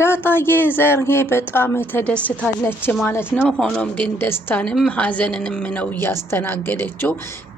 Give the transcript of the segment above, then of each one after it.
ዳጣዬ ዛሬ በጣም ተደስታለች ማለት ነው። ሆኖም ግን ደስታንም ሀዘንንም ነው እያስተናገደችው።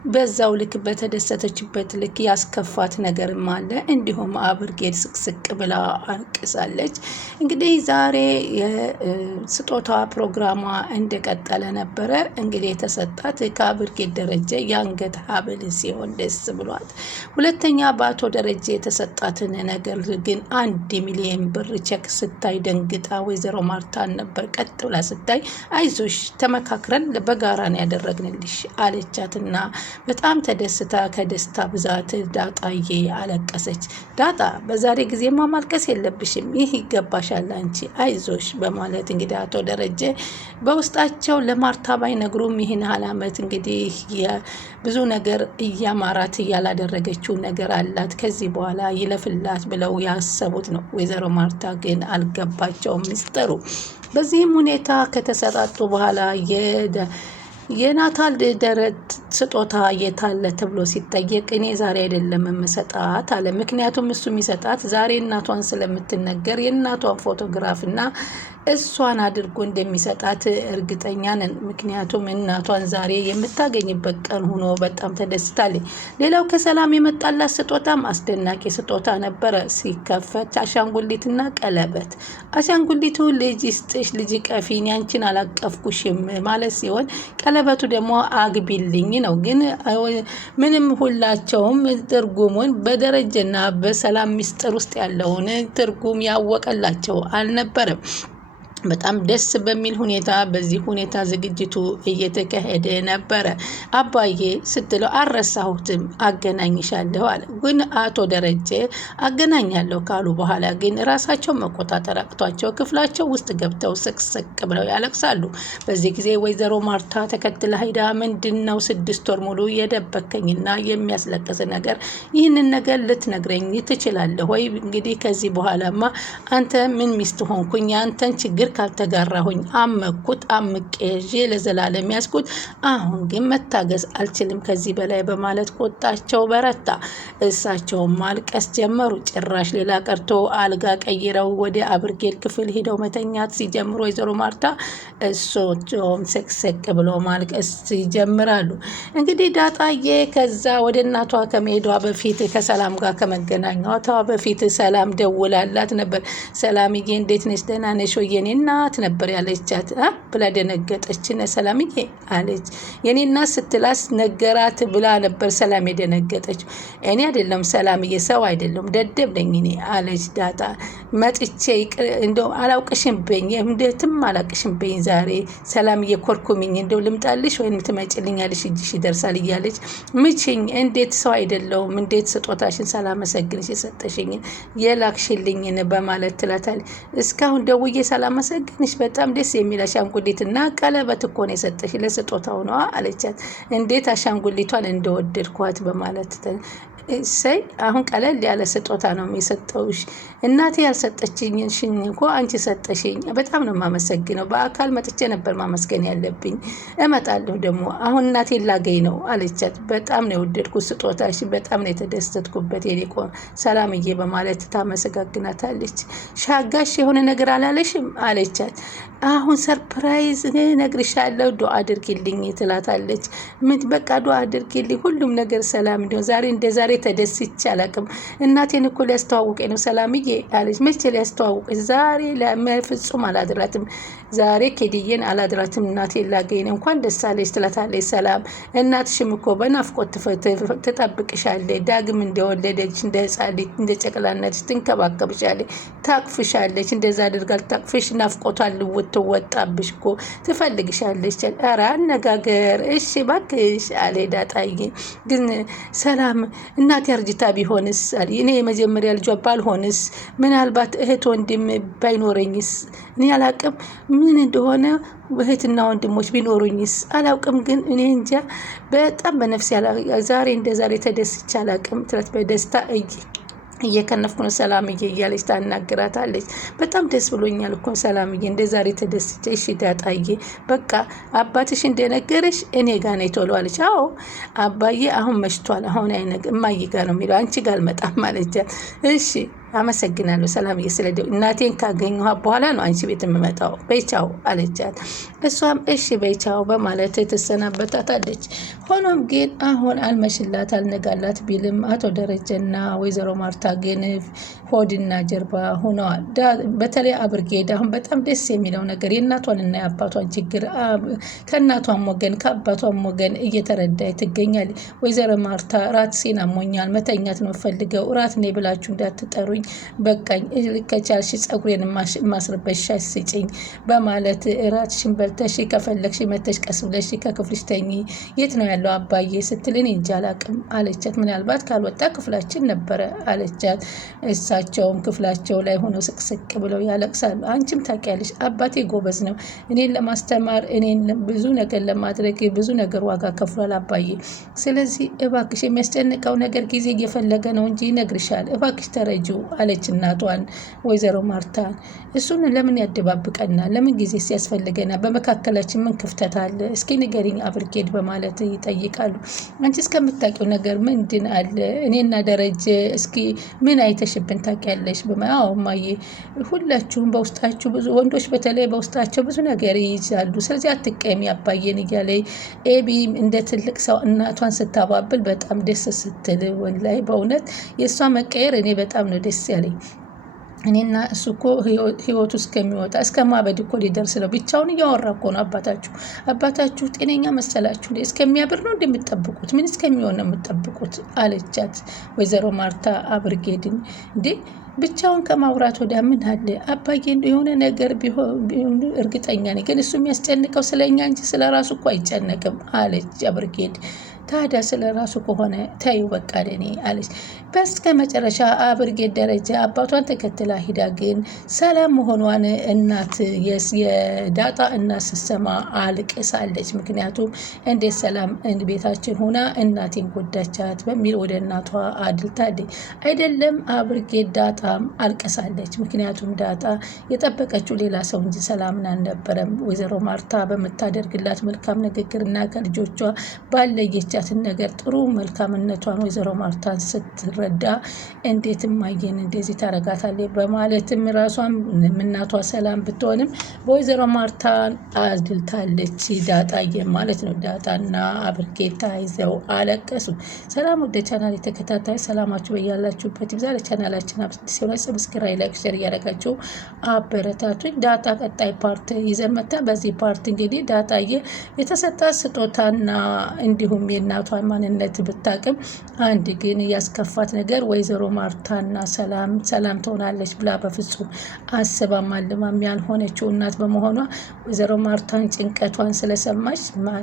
በዛው ልክ በተደሰተችበት ልክ ያስከፋት ነገርም አለ። እንዲሁም አብርጌል ስቅስቅ ብላ አልቅሳለች። እንግዲህ ዛሬ የስጦታ ፕሮግራሟ እንደቀጠለ ነበረ። እንግዲህ የተሰጣት ከአብርጌል ደረጀ የአንገት ሀብል ሲሆን ደስ ብሏት፣ ሁለተኛ በአቶ ደረጀ የተሰጣትን ነገር ግን 1 ሚሊዮን ብር ቼክ ስታይ ደንግጣ ወይዘሮ ማርታን ነበር ቀጥ ብላ ስታይ አይዞሽ ተመካክረን በጋራ ነው ያደረግንልሽ አለቻትና በጣም ተደስታ ከደስታ ብዛት ዳጣዬ አለቀሰች። ዳጣ በዛሬ ጊዜማ ማልቀስ የለብሽም፣ ይህ ይገባሻል አንቺ አይዞሽ በማለት እንግዲህ አቶ ደረጀ በውስጣቸው ለማርታ ባይነግሩም ይህን አላመት እንግዲህ ብዙ ነገር እያማራት እያላደረገችው ነገር አላት። ከዚህ በኋላ ይለፍላት ብለው ያሰቡት ነው። ወይዘሮ ማርታ ግን አልገባቸውም ሚስጥሩ። በዚህም ሁኔታ ከተሰጣጡ በኋላ የናታል ደረት ስጦታ የታለ ተብሎ ሲጠየቅ እኔ ዛሬ አይደለም የምሰጣት አለ። ምክንያቱም እሱ የሚሰጣት ዛሬ እናቷን ስለምትነገር የእናቷን ፎቶግራፍ እና እሷን አድርጎ እንደሚሰጣት እርግጠኛ ነን። ምክንያቱም እናቷን ዛሬ የምታገኝበት ቀን ሆኖ በጣም ተደስታለች። ሌላው ከሰላም የመጣላት ስጦታም አስደናቂ ስጦታ ነበረ። ሲከፈት አሻንጉሊትና ቀለበት። አሻንጉሊቱ ልጅ ይስጥሽ ልጅ ቀፊኝ ያንቺን አላቀፍኩሽም ማለት ሲሆን ቀለበቱ ደግሞ አግቢልኝ ነው። ግን ምንም ሁላቸውም ትርጉሙን በደረጀና በሰላም ሚስጥር ውስጥ ያለውን ትርጉም ያወቀላቸው አልነበረም። በጣም ደስ በሚል ሁኔታ በዚህ ሁኔታ ዝግጅቱ እየተካሄደ ነበረ። አባዬ ስትለው አልረሳሁትም አገናኝሻለሁ አለ። ግን አቶ ደረጀ አገናኛለሁ ካሉ በኋላ ግን ራሳቸው መቆጣጠር አቅቷቸው ክፍላቸው ውስጥ ገብተው ስቅስቅ ብለው ያለቅሳሉ። በዚህ ጊዜ ወይዘሮ ማርታ ተከትላ ሂዳ ምንድነው 6 ወር ሙሉ የደበከኝና የሚያስለቅስ ነገር፣ ይህንን ነገር ልትነግረኝ ትችላለህ ወይ? እንግዲህ ከዚህ በኋላማ አንተ ምን ሚስት ሆንኩኝ? አንተን ችግር ካልተጋራሁኝ አመኩት አምቄ ለዘላለም ያስኩት። አሁን ግን መታገዝ አልችልም ከዚህ በላይ በማለት ቆጣቸው በረታ። እሳቸውም ማልቀስ ጀመሩ። ጭራሽ ሌላ ቀርቶ አልጋ ቀይረው ወደ አብርጌል ክፍል ሂደው መተኛት ሲጀምሩ ወይዘሮ ማርታ እሶቸውም ሰቅሰቅ ብለው ማልቀስ ይጀምራሉ። እንግዲህ ዳጣዬ ከዛ ወደ እናቷ ከመሄዷ በፊት ከሰላም ጋር ከመገናኘቷ በፊት ሰላም ደውላላት ነበር። ሰላምዬ እንዴት ነሽ? ደህና ነሽ ወይ የኔ እናት ነበር ያለቻት። ብላ ደነገጠች። ሰላምዬ አለች። የኔ እናት ስትላስ ነገራት ብላ ነበር ሰላም የደነገጠች። እኔ አይደለም ሰላምዬ ሰው አይደለም ደደብ ነኝ እኔ አለች ዳጣ። መጥቼ እንደው አላውቅሽም በኝ እንዴትም አላውቅሽም በኝ ዛሬ ሰላምዬ ኮርኩሚኝ እንደው ልምጣልሽ ወይም ትመጭልኛለሽ እጅሽ ይደርሳል እያለች ምችኝ። እንዴት ሰው አይደለሁም እንዴት ስጦታሽን ሳላመሰግንሽ የሰጠሽኝ የላክሽልኝን በማለት ትላታለች። እስካሁን ደውዬ ሳላመሰግንሽ በጣም ደስ የሚል አሻንጉሊትና ቀለበት እኮ ነው የሰጠሽ ለስጦታው ነው አለቻት። እንዴት አሻንጉሊቷን እንደወደድኳት በማለት እሰይ አሁን ቀለል ያለ ስጦታ ነው የሚሰጠውሽ። እናቴ ያልሰጠችኝን ሽኝ እኮ አንቺ ሰጠሽኝ። በጣም ነው የማመሰግነው። በአካል መጥቼ ነበር ማመስገን ያለብኝ። እመጣለሁ ደግሞ አሁን እናቴ ላገኝ ነው አለቻት። በጣም ነው የወደድኩት ስጦታሽ፣ በጣም ነው የተደሰትኩበት የኔ ሰላምዬ በማለት ታመሰጋግናታለች። ሻጋሽ የሆነ ነገር አላለሽም አለቻት። አሁን ሰርፕራይዝ ነግርሻለሁ ዱአ አድርጊልኝ ትላታለች። ምን በቃ ዱአ አድርጊልኝ ሁሉም ነገር ሰላም እንዲሆን ዛሬ እንደ ዛሬ ተደስቼ አላውቅም። እናቴን እኮ ሊያስተዋውቀኝ ነው ሰላምዬ አለች። መቼ ሊያስተዋውቀኝ? ዛሬ ፍጹም አላድራትም። ዛሬ ኬድዬን አላድራትም። እናቴን ላገኝ ነው። እንኳን ደስ አለች ትላታለች ሰላም። እናትሽም እኮ በናፍቆት ትጠብቅሻለች። ዳግም እንደወለደች እንደ ህፃን ልጅ እንደ ጨቅላነት ትንከባከብሻለች፣ ታቅፍሻለች። እንደዛ አድርጋ ታቅፍሽ ናፍቆቷን ልትወጣብሽ እኮ ትፈልግሻለች። ኧረ አነጋገር እሺ እባክሽ አለ ዳጣዬ። ግን ሰላም እናቴ አርጅታ ቢሆንስ? እኔ የመጀመሪያ ልጇ ባልሆንስ? ምናልባት እህት ወንድም ባይኖረኝስ? እኔ አላቅም ምን እንደሆነ እህትና ወንድሞች ቢኖሩኝስ አላውቅም። ግን እኔ እንጃ በጣም በነፍስ ዛሬ እንደ ዛሬ ተደስቼ አላቅም ትላት በደስታ እየከነፍኩ ነው ሰላምዬ እያለች ታናግራታለች። በጣም ደስ ብሎኛል እኮ ሰላምዬ እንደ ዛሬ ተደስቼ። እሺ ዳጣዬ በቃ አባትሽ እንደነገረሽ እኔ ጋር ነው ቶሎ አለች። አዎ አባዬ አሁን መሽቷል፣ አሁን አይነግ እማዬ ጋር ነው የሚለው አንቺ ጋር አልመጣም አለቻት። እሺ አመሰግናለሁ ሰላምዬ፣ ስለደው እናቴን ካገኘኋት በኋላ ነው አንቺ ቤት የምመጣው፣ በይቻው አለቻት። እሷም እሺ በይቻው በማለት ትሰናበታታለች። ሆኖም ግን አሁን አልመሽላት አልነጋላት ቢልም አቶ ደረጀና ወይዘሮ ማርታ ግን ሆድና ጀርባ ሆነዋል። በተለይ አብርጌድ አሁን በጣም ደስ የሚለው ነገር የእናቷንና የአባቷን ችግር ከእናቷም ወገን ከአባቷም ወገን እየተረዳች ትገኛለች። ወይዘሮ ማርታ ራት ሲን አሞኛል፣ መተኛት ነው ፈልገው ራት ነይ ብላችሁ እንዳትጠሩኝ፣ በቃኝ፣ ከቻልሽ ጸጉሬን ማስረበሻ ስጭኝ በማለት ራትሽን በልተሽ ከፈለግሽ መተሽ ቀስ ብለሽ ከክፍልሽ ተኚ፣ የት ነው ያለው አባዬ ስትል እኔ እንጃ አላቅም አለቻት። ምናልባት ካልወጣ ክፍላችን ነበረ አለቻት። እሳቸውም ክፍላቸው ላይ ሆኖ ስቅስቅ ብለው ያለቅሳሉ። አንቺም ታውቂያለሽ አባቴ ጎበዝ ነው፣ እኔን ለማስተማር እኔን ብዙ ነገር ለማድረግ ብዙ ነገር ዋጋ ከፍሏል አባዬ። ስለዚህ እባክሽ የሚያስጨንቀው ነገር ጊዜ እየፈለገ ነው እንጂ ይነግርሻል፣ እባክሽ ተረጁ አለች እናቷን ወይዘሮ ማርታን። እሱን ለምን ያደባብቀናል? ለምን ጊዜ ሲያስፈልገናል? በመካከላችን ምን ክፍተት አለ? እስኪ ንገሪኝ አብርጌድ በማለት ይጠይቃሉ። አንቺ እስከምታውቂው ነገር ምንድን አለ? እኔና ደረጀ እስኪ ምን አይተሽብን ታውቂያለሽ? አዎ እማዬ፣ ሁላችሁም በውስጣችሁ ብዙ ወንዶች በተለይ በውስጣቸው ብዙ ነገር ይይዛሉ። ስለዚህ አትቀየሚ አባዬን እያለ ኤቢ እንደ ትልቅ ሰው እናቷን ስታባብል በጣም ደስ ስትል፣ ወላሂ በእውነት የእሷ መቀየር እኔ በጣም ነው ደስ ያለኝ። እኔና እሱ እኮ ህይወቱ እስከሚወጣ እስከ ማበድ እኮ ሊደርስ ነው። ብቻውን እያወራ እኮ ነው። አባታችሁ ጤነኛ መሰላችሁ? እስከሚያብር ነው እንደምትጠብቁት? ምን እስከሚሆን ነው የምትጠብቁት? አለቻት ወይዘሮ ማርታ አብርጌድን። እንዴ ብቻውን ከማውራት ወዲያ ምን አለ አባዬ? የሆነ ነገር ቢሆን እርግጠኛ ነኝ፣ ግን እሱ የሚያስጨንቀው ስለኛ እንጂ ስለ ራሱ እኮ አይጨነቅም አለች አብርጌድ። ታዲያ ስለ ራሱ ከሆነ ተይው በቃ ለኔ አለች። በስከ መጨረሻ አብርጌድ ደረጃ አባቷን ተከትላ ሂዳ ግን ሰላም መሆኗን እናት የዳጣ እናት ስትሰማ አልቅሳለች። ምክንያቱም እንዴት ሰላም ቤታችን ሆና እናቴን ጎዳቻት በሚል ወደ እናቷ አድልታለች። አይደለም አብርጌድ ዳጣም አልቅሳለች። ምክንያቱም ዳጣ የጠበቀችው ሌላ ሰው እንጂ ሰላምን አልነበረም። ወይዘሮ ማርታ በምታደርግላት መልካም ንግግርና ከልጆቿ ባለየቻትን ነገር ጥሩ መልካምነቷን ወይዘሮ ማርታን ስትረዳ እንዴት ማየን እንደዚህ ታረጋታለች በማለትም ራሷን እናቷ ሰላም ብትሆንም በወይዘሮ ማርታን አድልታለች ዳጣዬ ማለት ነው። ዳጣና አብርጌድ ተያይዘው አለቀሱ። ሰላም ወደ ቻናል የተከታታይ ሰላማችሁ በያላችሁበት ይብዛ። ለቻናላችን አዲስ ሲሆን ሰብስክራይብ፣ ላይክ፣ ሼር እያደረጋችሁ አበረታቱኝ። ዳጣ ቀጣይ ፓርት ይዘን መጣ። በዚህ ፓርት እንግዲህ ዳጣዬ የተሰጣት ስጦታና እንዲሁም የእናቷን ማንነት ብታቅም አንድ ግን ያስከፋት ነገር ወይዘሮ ማርታና ሰላም ትሆናለች ብላ በፍጹም አስባ ማልማም ያልሆነችው እናት በመሆኗ ወይዘሮ ማርታን ጭንቀቷን ስለሰማች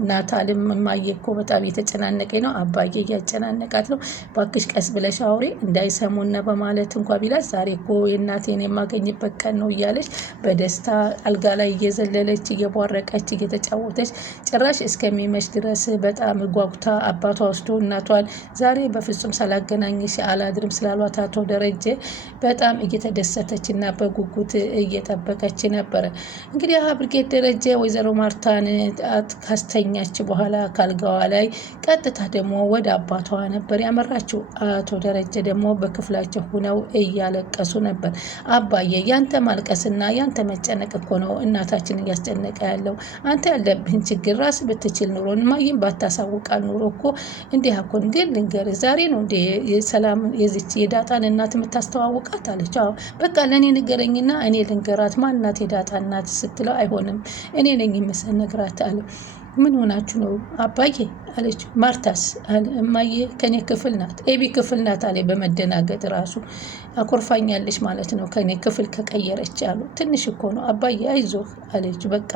ናታልም እማዬ እኮ በጣም የተጨናነቀኝ ነው፣ አባዬ እያጨናነቃት ነው፣ ባክሽ ቀስ ብለሽ አውሪ እንዳይሰሙነ በማለት እንኳ ቢላት ዛሬ እኮ የእናቴን የማገኝበት ቀን ነው እያለች በደስታ አልጋ ላይ እየዘለለች እየቧረቀች እየተጫወተች ጭራሽ እስከሚመሽ ድረስ በጣም ጓጉታ አባቷ ወስዶ እናቷን ዛሬ በፍጹም ሳላገናኝሽ አላድርም ስላሏት አቶ ደረጀ በጣም እየተደሰተች እና በጉጉት እየጠበቀች ነበረ። እንግዲህ አብርጌድ ደረጀ ወይዘሮ ማርታን ካስተኛች በኋላ ካልጋዋ ላይ ቀጥታ ደግሞ ወደ አባቷ ነበር ያመራችው። አቶ ደረጀ ደግሞ በክፍላቸው ሆነው እያለቀሱ ነበር። አባዬ ያንተ ማልቀስና ያንተ መጨነቅ እኮ ነው እናታችን እያስጨነቀ ያለው። አንተ ያለብህን ችግር ራስ ብትችል ኑሮ ማይም ባታሳውቃል ኑሮ እኮ እንዲህ አኮን። ግን ልንገርህ ዛሬ ነው እንደ ሰላም የዚች የዳጣን እናት የምታስተዋውቃት አለች። አዎ በቃ ለእኔ ንገረኝና እኔ ልንገራት። ማናት የዳጣ እናት ስትለው አይሆንም እኔ ነኝ የምሰነግራት አለ። ምን ሆናችሁ ነው አባዬ አለች። ማርታስ አለ። እማዬ ከኔ ክፍል ናት፣ ኤቢ ክፍል ናት አለ በመደናገጥ ራሱ። አኮርፋኛለች ማለት ነው ከኔ ክፍል ከቀየረች አሉ። ትንሽ እኮ ነው አባዬ አይዞህ አለች። በቃ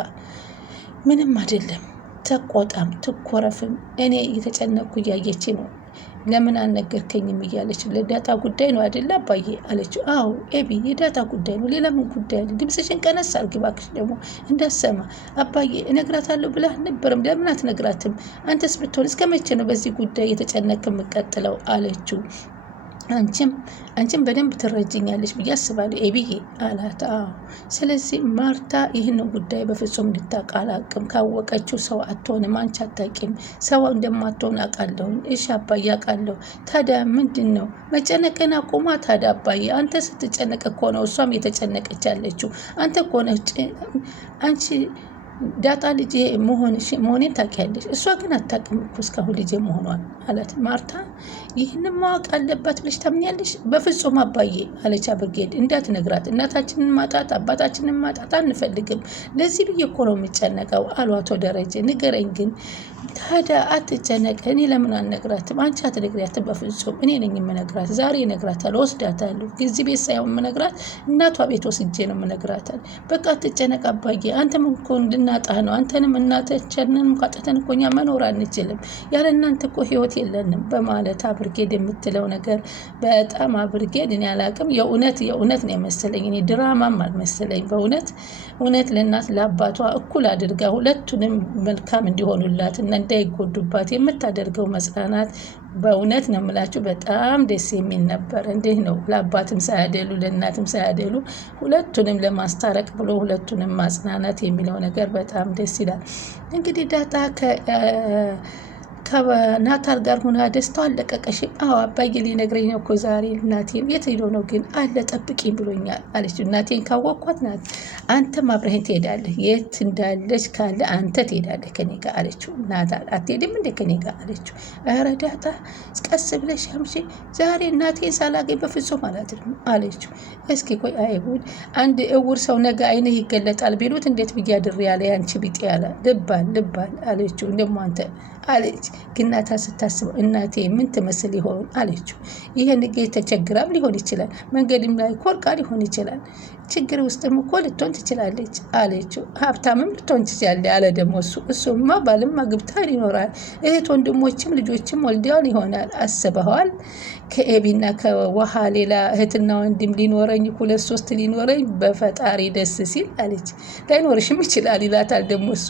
ምንም አይደለም ተቆጣም ትኮረፍም እኔ እየተጨነቅኩ እያየች ነው ለምን አልነገርከኝም እያለች ለዳጣ ጉዳይ ነው አይደል አባዬ አለችው። አዎ ኤቢ የዳጣ ጉዳይ ነው፣ ሌላ ምን ጉዳይ አለ? ድምፅሽን ቀነስ አድርጊ እባክሽ ደግሞ እንዳሰማ። አባዬ እነግራታለሁ ብለህ ነበርም ለምን አትነግራትም? አንተስ ብትሆን እስከ መቼ ነው በዚህ ጉዳይ የተጨነቅ የምቀጥለው አለችው። አንቺም በደንብ ትረጅኛለሽ ብዬ አስባለሁ ኤቢዬ አላት። አዎ ስለዚህ ማርታ ይህን ጉዳይ በፍጹም እንድታውቅ አላቅም። ካወቀችው ሰው አትሆንም። አንቺ አታውቂም። ሰው እንደማትሆን አውቃለሁ። እሺ አባዬ አውቃለሁ። ታዲያ ምንድን ነው መጨነቅን አቁማ። ታዲያ አባዬ አንተ ስትጨነቅ እኮ ነው እሷም የተጨነቀች ያለችው። አንተ እኮ ነህ አንቺ ዳጣ ልጄ መሆኔን ታውቂያለሽ። እሷ ግን አታውቅም እኮ እስካሁን ልጄ መሆኗን አላት። ማርታ ይህንን ማወቅ አለባት ብለሽ ታምኛለሽ? በፍጹም አባዬ አለች አብርጌድ። እንዳትነግራት። እናታችንን ማጣት አባታችንን ማጣት አንፈልግም። ለዚህ ብዬ እኮ ነው የምጨነቀው አሉ አቶ ደረጀ። ንገረኝ ግን ታዲያ አትጨነቅ። እኔ ለምን አልነግራትም? አንቺ አትነግሪያትም? በፍጹም እኔ ነኝ የምነግራት። ዛሬ እነግራታለሁ፣ ወስዳታለሁ። እዚህ ቤት ሳይሆን የምነግራት እናቷ ቤት ወስጄ ነው የምነግራታል። በቃ አትጨነቅ አባዬ። አንተም እኮ እንድናጣ ነው። አንተንም እናታችንን ካጠተን እኮ እኛ መኖር አንችልም። ያለ እናንተ እኮ ህይወት የለንም በማለት አብርጌድ የምትለው ነገር በጣም አብርጌድ እኔ አላቅም። የእውነት ነው የመሰለኝ። እኔ ድራማም አልመሰለኝ። እውነት ለእናት ለአባቷ እኩል አድርጋ ሁለቱንም መልካም እንዲሆኑላት እና እንዳይጎዱባት የምታደርገው መጽናናት በእውነት ነው የምላችሁ በጣም ደስ የሚል ነበር። እንዲህ ነው ለአባትም ሳያደሉ ለእናትም ሳያደሉ ሁለቱንም ለማስታረቅ ብሎ ሁለቱንም ማጽናናት የሚለው ነገር በጣም ደስ ይላል። እንግዲህ ዳጣ ከናታል ጋር ሆና ደስታው አለቀቀሽ? አዎ አባዬ ሊነግረኝ ነው እኮ ዛሬ። እናቴን የት ሄዶ ነው ግን? አለ ጠብቂኝ ብሎኛል አለች። እናቴን ካወቅኳት ናት። አንተም አብረኸኝ ትሄዳለህ። የት እንዳለች ካለ አንተ ትሄዳለህ ከኔ ጋር አለችው። ናታል አትሄድም እንደ ከኔ ጋር አለችው። ኧረ ዳጣ ቀስ ብለሽ አምጪ። ዛሬ እናቴን ሳላገኝ በፍጹም አላድርም አለችው። እስኪ ቆይ አይሁድ አንድ እውር ሰው ነገ አይንህ ይገለጣል ቢሉት እንዴት ብዬ አድሬ ያለ ያንቺ ቢጤ ያለ ልባል አለችው። እንደሞ አንተ አለች። ግናታ ስታስበው እናቴ ምን ትመስል ይሆን አለችው። ይሄ ንጌ ተቸግራም ሊሆን ይችላል። መንገድም ላይ ኮርቃ ሊሆን ይችላል። ችግር ውስጥም እኮ ልትሆን ትችላለች አለችው። ሀብታምም ልትሆን ትችላለች አለ ደግሞ እሱማ ባልም አግብታ ይኖራል። እህት ወንድሞችም ልጆችም ወልዲያውን ይሆናል። አስበዋል? ከኤቢና ከውሃ ሌላ እህትና ወንድም ሊኖረኝ 2-3 ሊኖረኝ በፈጣሪ ደስ ሲል አለች። ላይኖርሽም ይችላል ይላታል ደግሞ እሱ።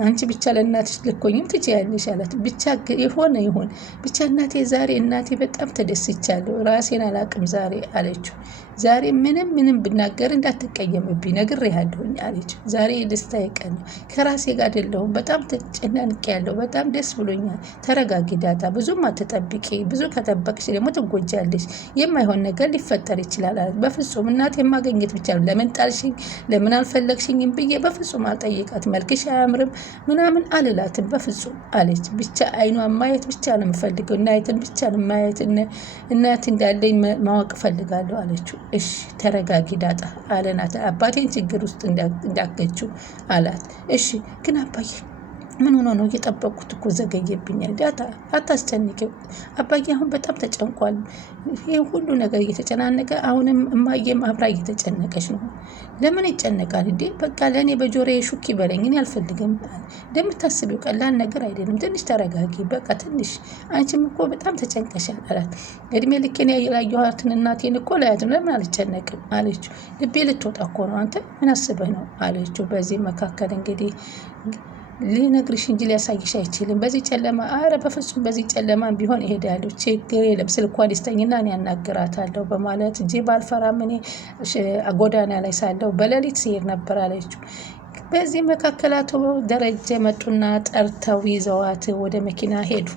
አንቺ ብቻ ለእናትሽ ልኮኝም ትችያለሽ አላት። ብቻ የሆነ ይሁን ብቻ እናቴ ዛሬ እናቴ በጣም ተደስቻለሁ። ራሴን አላቅም ዛሬ አለችው። ዛሬ ምንም ብናገር እንዳትቀየምብኝ ነግሬሃለሁኝ አለችው። ዛሬ የደስታዬ ቀን ነው። ከራሴ ጋር አይደለሁም። በጣም ተጨናንቄያለሁ። በጣም ደስ ብሎኛል። ተረጋጊ ዳጣ፣ ብዙም አትጠብቂ። ብዙ ከጠበቅሽ ደግሞ ትጎጃለሽ። የማይሆን ነገር ሊፈጠር ይችላል አላት። በፍጹም እናቴ ማግኘት ብቻ ነው። ለምን ጣልሽኝ፣ ለምን አልፈለግሽኝም ብዬ በፍጹም አልጠይቃት። መልክሽ አያምርም ምናምን አልላትም በፍጹም አለች። ብቻ አይኗን ማየት ብቻ ነው የምፈልገው። እናትን ብቻ ነው ማየት፣ እናት እንዳለኝ ማወቅ እፈልጋለሁ አለችው። እሺ ተረጋጊ ዳጣ አለናት። አባቴን ችግር ውስጥ እንዳገችው አላት። እሺ ግን አባዬ ምን ሆኖ ነው? እየጠበቁት እኮ ዘገየብኛል። ዳጣ አታስጨንቂው። አባዬ አሁን በጣም ተጨንቋል። ይህ ሁሉ ነገር እየተጨናነቀ አሁንም እማዬም አብራ እየተጨነቀች ነው። ለምን ይጨነቃል እንዴ? በቃ ለእኔ በጆሮዬ ሹክ ይበለኝ፣ እኔ አልፈልግም። እንደምታስቢው ቀላል ነገር አይደለም። ትንሽ ተረጋጊ፣ በቃ ትንሽ። አንቺም እኮ በጣም ተጨንቀሻል አላት። እድሜ ልኬን ያየኋትን እናቴን እኮ ላያትም ለምን አልጨነቅም አለችው። ልቤ ልትወጣ እኮ ነው። አንተ ምን አስበህ ነው አለችው። በዚህ መካከል እንግዲህ ሊነግርሽ እንጂ ሊያሳይሽ አይችልም በዚህ ጨለማ። አረ በፍጹም በዚህ ጨለማ ቢሆን እሄዳለሁ፣ ችግር የለም፣ ስልኳን ይስጠኝና እኔ ያናግራታለሁ በማለት እንጂ ባልፈራም እኔ ጎዳና ላይ ሳለሁ በሌሊት ሲሄድ ነበር አለችው። በዚህ መካከል አቶ ደረጀ መጡና ጠርተው ይዘዋት ወደ መኪና ሄዱ።